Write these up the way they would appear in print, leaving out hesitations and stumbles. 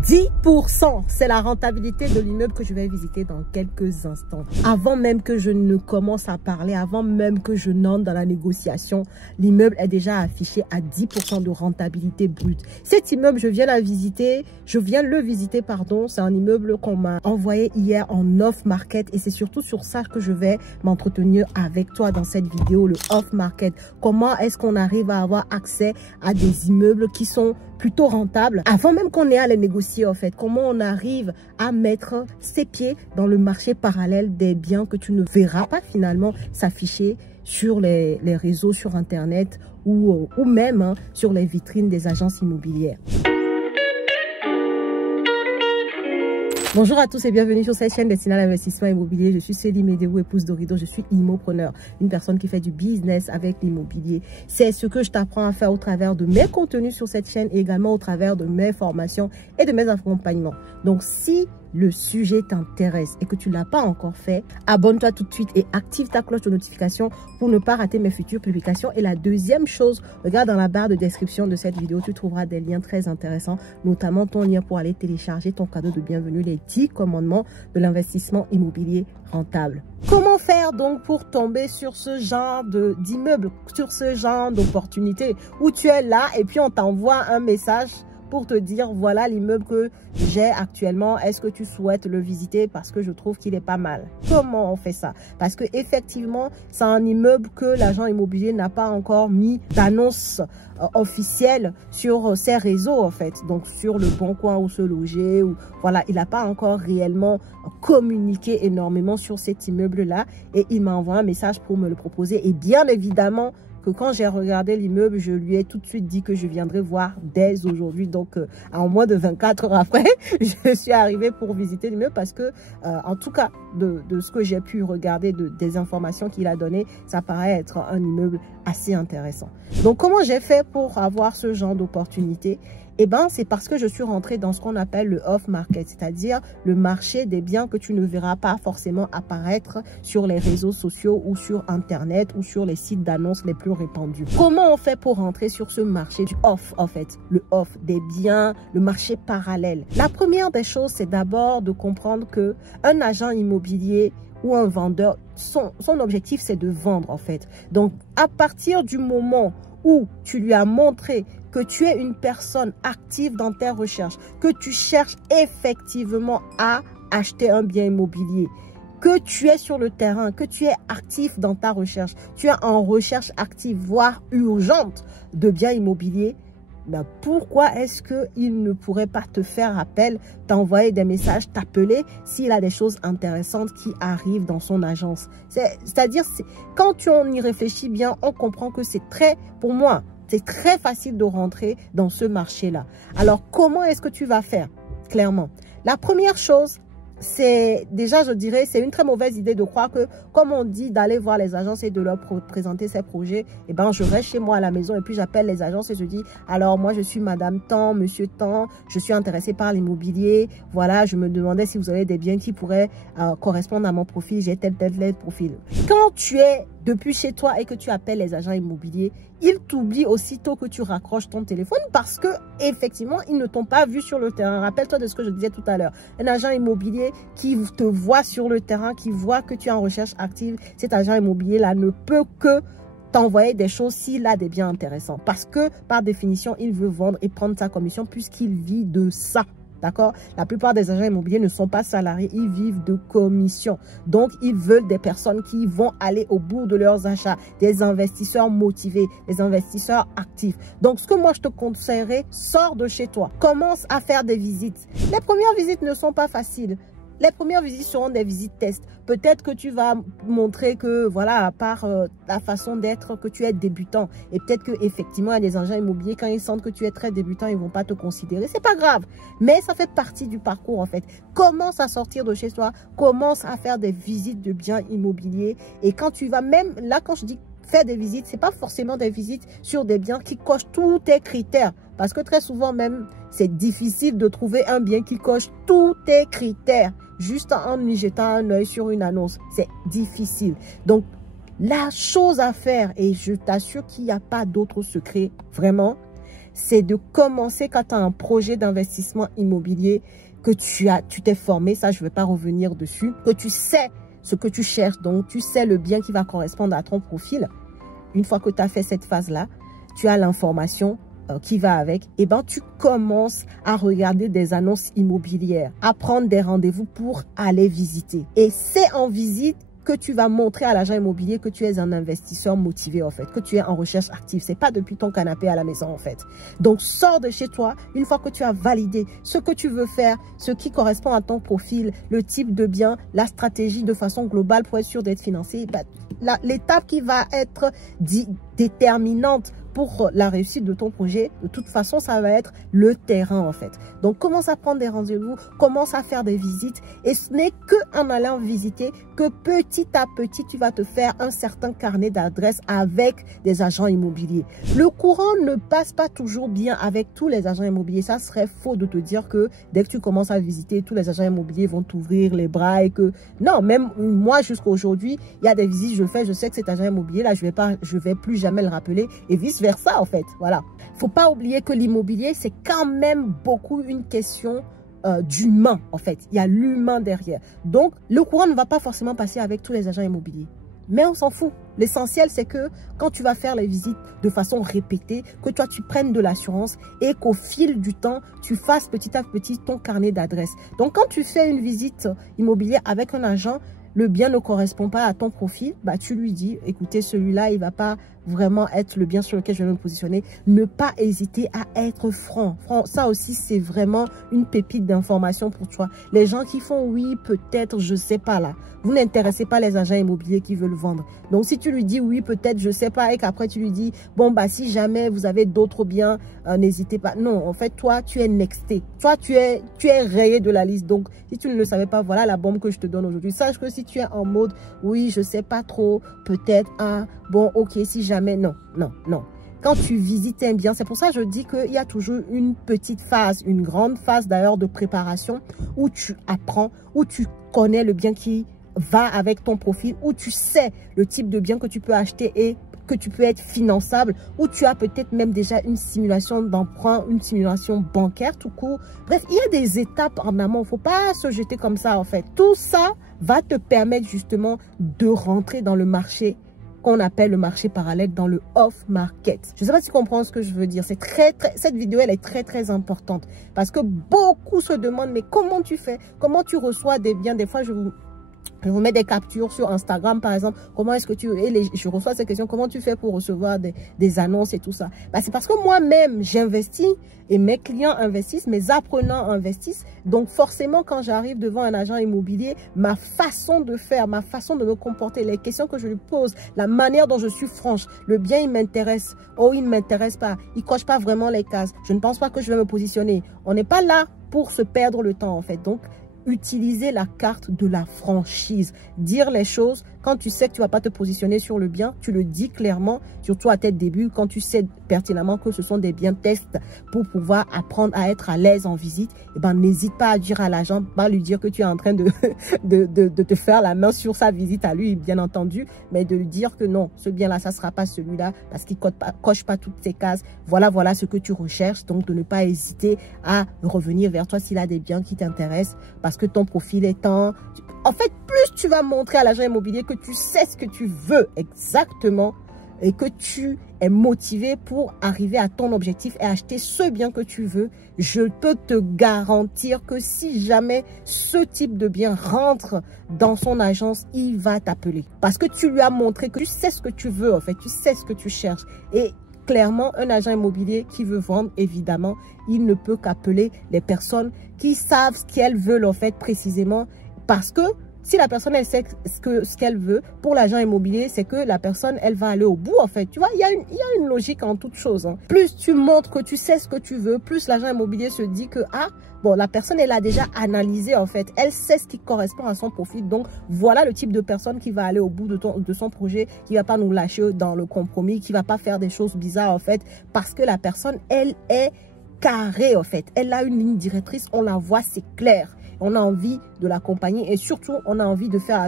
10%, c'est la rentabilité de l'immeuble que je vais visiter dans quelques instants. Avant même que je ne commence à parler, avant même que je n'entre dans la négociation, l'immeuble est déjà affiché à 10% de rentabilité brute. Cet immeuble, je viens le visiter, pardon. C'est un immeuble qu'on m'a envoyé hier en off-market et c'est surtout sur ça que je vais m'entretenir avec toi dans cette vidéo, le off-market. Comment est-ce qu'on arrive à avoir accès à des immeubles qui sont plutôt rentables avant même qu'on ait à les négocier en fait. Comment on arrive à mettre ses pieds dans le marché parallèle des biens que tu ne verras pas finalement s'afficher sur les réseaux, sur internet ou même sur les vitrines des agences immobilières. Bonjour à tous et bienvenue sur cette chaîne destinée à l'investissement immobilier. Je suis Céline Medéou, épouse d'Orido. Je suis immopreneur, une personne qui fait du business avec l'immobilier. C'est ce que je t'apprends à faire au travers de mes contenus sur cette chaîne et également au travers de mes formations et de mes accompagnements. Donc, si le sujet t'intéresse et que tu ne l'as pas encore fait, abonne-toi tout de suite et active ta cloche de notification pour ne pas rater mes futures publications. Et la deuxième chose, regarde dans la barre de description de cette vidéo, tu trouveras des liens très intéressants, notamment ton lien pour aller télécharger ton cadeau de bienvenue, les 10 commandements de l'investissement immobilier rentable. Comment faire donc pour tomber sur ce genre d'immeuble, sur ce genre d'opportunité où tu es là et puis on t'envoie un message pour te dire voilà l'immeuble que j'ai actuellement, est-ce que tu souhaites le visiter parce que je trouve qu'il est pas mal. Comment on fait ça? Parce que effectivement c'est un immeuble que l'agent immobilier n'a pas encore mis d'annonce officielle sur ses réseaux en fait, donc sur le Bon Coin où se loger, ou voilà, il n'a pas encore réellement communiqué énormément sur cet immeuble là et il m'a envoyé un message pour me le proposer. Et bien évidemment que quand j'ai regardé l'immeuble, je lui ai tout de suite dit que je viendrais voir dès aujourd'hui. Donc, en moins de 24 heures après, je suis arrivée pour visiter l'immeuble parce que, en tout cas, de ce que j'ai pu regarder, des informations qu'il a données, ça paraît être un immeuble assez intéressant. Donc, comment j'ai fait pour avoir ce genre d'opportunité? Eh bien, c'est parce que je suis rentrée dans ce qu'on appelle le off-market, c'est-à-dire le marché des biens que tu ne verras pas forcément apparaître sur les réseaux sociaux ou sur Internet ou sur les sites d'annonces les plus répandus. Comment on fait pour rentrer sur ce marché du off, en fait, le off des biens, le marché parallèle? La première des choses, c'est d'abord de comprendre que un agent immobilier ou un vendeur, son objectif, c'est de vendre, en fait. Donc, à partir du moment où tu lui as montré que tu es une personne active dans tes recherches, que tu cherches effectivement à acheter un bien immobilier, que tu es sur le terrain, que tu es actif dans ta recherche, tu es en recherche active, voire urgente de biens immobiliers, ben pourquoi est-ce qu'il ne pourrait pas te faire appel, t'envoyer des messages, t'appeler s'il a des choses intéressantes qui arrivent dans son agence? C'est-à-dire, quand on y réfléchit bien, on comprend que c'est pour moi, c'est très facile de rentrer dans ce marché-là. Alors, comment est-ce que tu vas faire? Clairement, la première chose, c'est déjà, je dirais, c'est une très mauvaise idée de croire que, comme on dit, d'aller voir les agences et de leur présenter ses projets, eh ben, je reste chez moi à la maison et puis j'appelle les agences et je dis, alors moi, je suis madame Tant, monsieur Tant, je suis intéressée par l'immobilier, voilà, je me demandais si vous avez des biens qui pourraient correspondre à mon profil, j'ai tel profil. Quand tu es depuis chez toi et que tu appelles les agents immobiliers, ils t'oublient aussitôt que tu raccroches ton téléphone parce que effectivement ils ne t'ont pas vu sur le terrain. Rappelle-toi de ce que je disais tout à l'heure. Un agent immobilier qui te voit sur le terrain, qui voit que tu es en recherche active, cet agent immobilier là ne peut que t'envoyer des choses s'il a des biens intéressants parce que par définition il veut vendre et prendre sa commission puisqu'il vit de ça. D'accord? La plupart des agents immobiliers ne sont pas salariés, ils vivent de commission. Donc, ils veulent des personnes qui vont aller au bout de leurs achats, des investisseurs motivés, des investisseurs actifs. Donc, ce que moi, je te conseillerais, sors de chez toi. Commence à faire des visites. Les premières visites ne sont pas faciles. Les premières visites seront des visites tests. Peut-être que tu vas montrer que, voilà, par ta façon d'être, que tu es débutant. Et peut-être qu'effectivement, il y a des agents immobiliers, quand ils sentent que tu es très débutant, ils ne vont pas te considérer. C'est pas grave. Mais ça fait partie du parcours, en fait. Commence à sortir de chez toi. Commence à faire des visites de biens immobiliers. Et quand tu vas même, là, quand je dis faire des visites, c'est pas forcément des visites sur des biens qui cochent tous tes critères. Parce que très souvent même, c'est difficile de trouver un bien qui coche tous tes critères juste en y jetant un œil sur une annonce. C'est difficile. Donc, la chose à faire, et je t'assure qu'il n'y a pas d'autre secret, vraiment, c'est de commencer quand tu as un projet d'investissement immobilier, que tu t'es formé, ça je ne vais pas revenir dessus, que tu sais ce que tu cherches, donc tu sais le bien qui va correspondre à ton profil. Une fois que tu as fait cette phase-là, tu as l'information qui va avec, et ben tu commences à regarder des annonces immobilières, à prendre des rendez-vous pour aller visiter. Et c'est en visite que tu vas montrer à l'agent immobilier que tu es un investisseur motivé en fait, que tu es en recherche active. C'est pas depuis ton canapé à la maison en fait. Donc sors de chez toi une fois que tu as validé ce que tu veux faire, ce qui correspond à ton profil, le type de bien, la stratégie de façon globale pour être sûr d'être financé. Ben, l'étape qui va être déterminante pour la réussite de ton projet, de toute façon, ça va être le terrain en fait. Donc, commence à prendre des rendez-vous, commence à faire des visites. Et ce n'est qu'en allant visiter que petit à petit, tu vas te faire un certain carnet d'adresses avec des agents immobiliers. Le courant ne passe pas toujours bien avec tous les agents immobiliers. Ça serait faux de te dire que dès que tu commences à visiter, tous les agents immobiliers vont t'ouvrir les bras et que... Non, même moi, jusqu'à aujourd'hui, il y a des visites que je fais, je sais que cet agent immobilier là, je vais plus jamais le rappeler et vice-versa en fait. Voilà. Faut pas oublier que l'immobilier, c'est quand même beaucoup une question d'humain en fait. Il y a l'humain derrière. Donc, le courant ne va pas forcément passer avec tous les agents immobiliers. Mais on s'en fout. L'essentiel, c'est que quand tu vas faire les visites de façon répétée, que toi, tu prennes de l'assurance et qu'au fil du temps, tu fasses petit à petit ton carnet d'adresses. Donc, quand tu fais une visite immobilière avec un agent, le bien ne correspond pas à ton profil, bah, tu lui dis, écoutez, celui-là, il ne va pas vraiment être le bien sur lequel je vais me positionner. Ne pas hésiter à être franc. Ça aussi, c'est vraiment une pépite d'information pour toi. Les gens qui font oui, peut-être, je ne sais pas là. Vous n'intéressez pas les agents immobiliers qui veulent vendre. Donc, si tu lui dis oui, peut-être, je ne sais pas, et qu'après tu lui dis, bon, bah, si jamais vous avez d'autres biens, n'hésitez pas. Non, en fait, toi, tu es nexté. Toi, tu es rayé de la liste. Donc, si tu ne le savais pas, voilà la bombe que je te donne aujourd'hui. Sache que si tu es en mode, oui, je ne sais pas trop, peut-être, ah, bon, ok, si jamais, non. Quand tu visites un bien, c'est pour ça que je dis qu'il y a toujours une petite phase, une grande phase d'ailleurs de préparation où tu apprends, où tu connais le bien qui va avec ton profil, où tu sais le type de bien que tu peux acheter et que tu peux être finançable, où tu as peut-être même déjà une simulation d'emprunt, une simulation bancaire tout court. Bref, il y a des étapes en amont, il ne faut pas se jeter comme ça en fait. Tout ça va te permettre justement de rentrer dans le marché qu'on appelle le marché parallèle, dans le off-market. Je ne sais pas si tu comprends ce que je veux dire. C'est cette vidéo, elle est très importante parce que beaucoup se demandent, mais comment tu fais? Comment tu reçois des biens? Des fois, je vous mets des captures sur Instagram, par exemple. Comment est-ce que je reçois ces questions. Comment tu fais pour recevoir des annonces et tout ça? Bah, c'est parce que moi-même, j'investis et mes clients investissent, mes apprenants investissent. Donc, forcément, quand j'arrive devant un agent immobilier, ma façon de faire, ma façon de me comporter, les questions que je lui pose, la manière dont je suis franche, le bien, il m'intéresse. Oh, il ne m'intéresse pas. Il ne coche pas vraiment les cases. Je ne pense pas que je vais me positionner. On n'est pas là pour se perdre le temps, en fait. Donc, utiliser la carte de la franchise. Dire les choses, quand tu sais que tu ne vas pas te positionner sur le bien, tu le dis clairement, surtout à tes débuts, quand tu sais pertinemment que ce sont des biens tests pour pouvoir apprendre à être à l'aise en visite, et ben n'hésite pas à dire à l'agent, pas lui dire que tu es en train de te faire la main sur sa visite à lui, bien entendu, mais de lui dire que non, ce bien-là, ça ne sera pas celui-là parce qu'il ne coche pas toutes ces cases. Voilà ce que tu recherches. Donc, de ne pas hésiter à revenir vers toi s'il a des biens qui t'intéressent parce que ton profil est en fait, plus tu vas montrer à l'agent immobilier que tu sais ce que tu veux exactement et que tu es motivé pour arriver à ton objectif et acheter ce bien que tu veux, je peux te garantir que si jamais ce type de bien rentre dans son agence, il va t'appeler. Parce que tu lui as montré que tu sais ce que tu veux, en fait, tu sais ce que tu cherches. Et clairement, un agent immobilier qui veut vendre, évidemment, il ne peut qu'appeler les personnes qui savent ce qu'elles veulent, en fait, précisément. Parce que si la personne, elle sait ce qu'elle veut, pour l'agent immobilier, c'est que la personne, elle va aller au bout, en fait. Tu vois, il y a une logique en toute chose. Hein. Plus tu montres que tu sais ce que tu veux, plus l'agent immobilier se dit que, ah, bon, la personne, elle a déjà analysé, en fait. Elle sait ce qui correspond à son profil. Donc, voilà le type de personne qui va aller au bout de son projet, qui ne va pas nous lâcher dans le compromis, qui ne va pas faire des choses bizarres, en fait, parce que la personne, elle est carrée, en fait. Elle a une ligne directrice, on la voit, c'est clair. on a envie de l'accompagner et surtout, on a envie de faire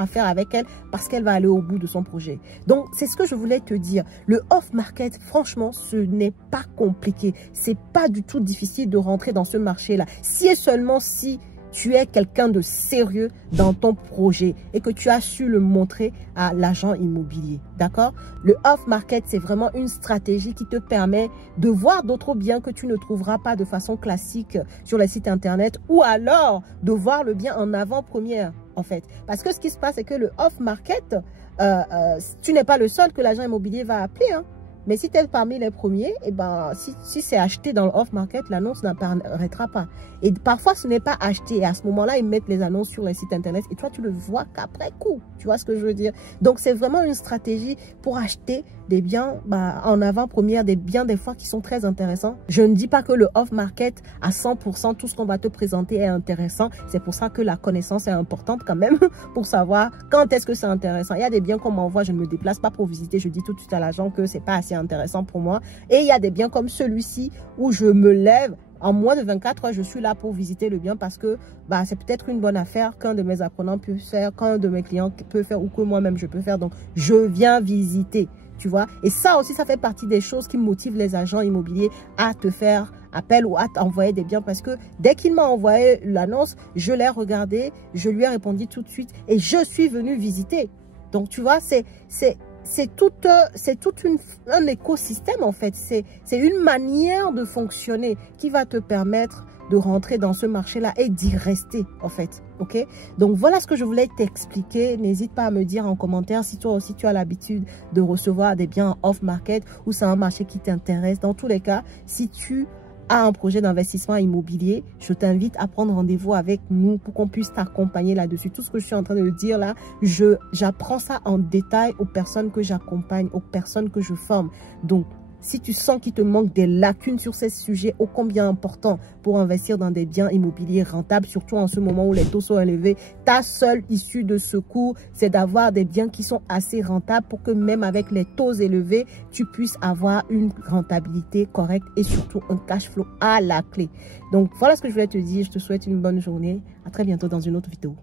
affaire avec elle parce qu'elle va aller au bout de son projet. Donc, c'est ce que je voulais te dire. Le off-market, franchement, ce n'est pas compliqué. C'est pas du tout difficile de rentrer dans ce marché-là. Si et seulement si tu es quelqu'un de sérieux dans ton projet et que tu as su le montrer à l'agent immobilier, d'accord? Le off-market, c'est vraiment une stratégie qui te permet de voir d'autres biens que tu ne trouveras pas de façon classique sur les sites internet ou alors de voir le bien en avant-première, en fait. Parce que ce qui se passe, c'est que le off-market, tu n'es pas le seul que l'agent immobilier va appeler, hein. Mais si tu es parmi les premiers, eh ben, si c'est acheté dans le off-market, l'annonce n'apparaîtra pas. Et parfois, ce n'est pas acheté. Et à ce moment-là, ils mettent les annonces sur les sites internet. Et toi, tu le vois qu'après coup. Tu vois ce que je veux dire? Donc, c'est vraiment une stratégie pour acheter des biens en avant-première, des biens des fois qui sont très intéressants. Je ne dis pas que le off-market, à 100%, tout ce qu'on va te présenter est intéressant. C'est pour ça que la connaissance est importante quand même pour savoir quand est-ce que c'est intéressant. Il y a des biens qu'on m'envoie, je ne me déplace pas pour visiter. Je dis tout de suite à l'agent que c'est pas assez intéressant pour moi. Et il y a des biens comme celui-ci où je me lève. En moins de 24 heures, je suis là pour visiter le bien parce que c'est peut-être une bonne affaire qu'un de mes apprenants peut faire, qu'un de mes clients peut faire ou que moi-même je peux faire. Donc, je viens visiter, tu vois. Et ça aussi, ça fait partie des choses qui motivent les agents immobiliers à te faire appel ou à t'envoyer des biens parce que dès qu'il m'a envoyé l'annonce, je l'ai regardé, je lui ai répondu tout de suite et je suis venu visiter. Donc, tu vois, c'est tout un écosystème en fait. C'est une manière de fonctionner qui va te permettre de rentrer dans ce marché-là et d'y rester en fait. Ok? Donc voilà ce que je voulais t'expliquer. N'hésite pas à me dire en commentaire si toi aussi tu as l'habitude de recevoir des biens off-market ou c'est un marché qui t'intéresse. Dans tous les cas, si tu as un projet d'investissement immobilier, je t'invite à prendre rendez-vous avec nous pour qu'on puisse t'accompagner là-dessus. Tout ce que je suis en train de dire là, j'apprends ça en détail aux personnes que j'accompagne, aux personnes que je forme. Donc, si tu sens qu'il te manque des lacunes sur ces sujets ô combien importants pour investir dans des biens immobiliers rentables, surtout en ce moment où les taux sont élevés, ta seule issue de secours, c'est d'avoir des biens qui sont assez rentables pour que même avec les taux élevés, tu puisses avoir une rentabilité correcte et surtout un cash flow à la clé. Donc, voilà ce que je voulais te dire. Je te souhaite une bonne journée. À très bientôt dans une autre vidéo.